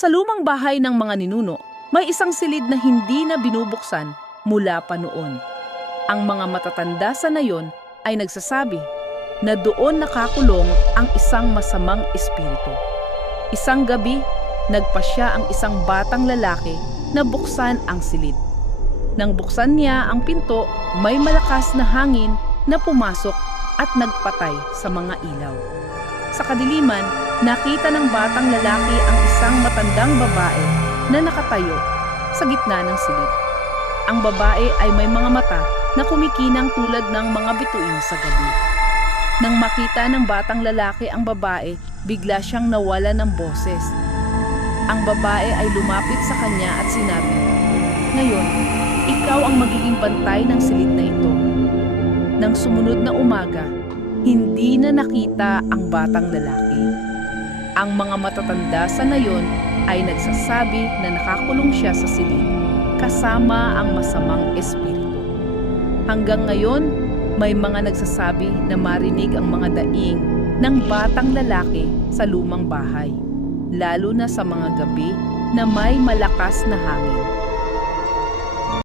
Sa lumang bahay ng mga ninuno, may isang silid na hindi na binubuksan mula pa noon. Ang mga matatanda sa nayon ay nagsasabi na doon nakakulong ang isang masamang espiritu. Isang gabi, nagpasya ang isang batang lalaki na buksan ang silid. Nang buksan niya ang pinto, may malakas na hangin na pumasok at nagpatay sa mga ilaw. Sa kadiliman, nakita ng batang lalaki ang isang matandang babae na nakatayo sa gitna ng silid. Ang babae ay may mga mata na kumikinang tulad ng mga bituin sa gabi. Nang makita ng batang lalaki ang babae, bigla siyang nawala ng boses. Ang babae ay lumapit sa kanya at sinabi, "Ngayon, ikaw ang magiging bantay ng silid na ito." Nang sumunod na umaga, hindi na nakita ang batang lalaki. Ang mga matatanda sa nayon ay nagsasabi na nakakulong siya sa silid kasama ang masamang espiritu. Hanggang ngayon, may mga nagsasabi na marinig ang mga daing ng batang lalaki sa lumang bahay, lalo na sa mga gabi na may malakas na hangin.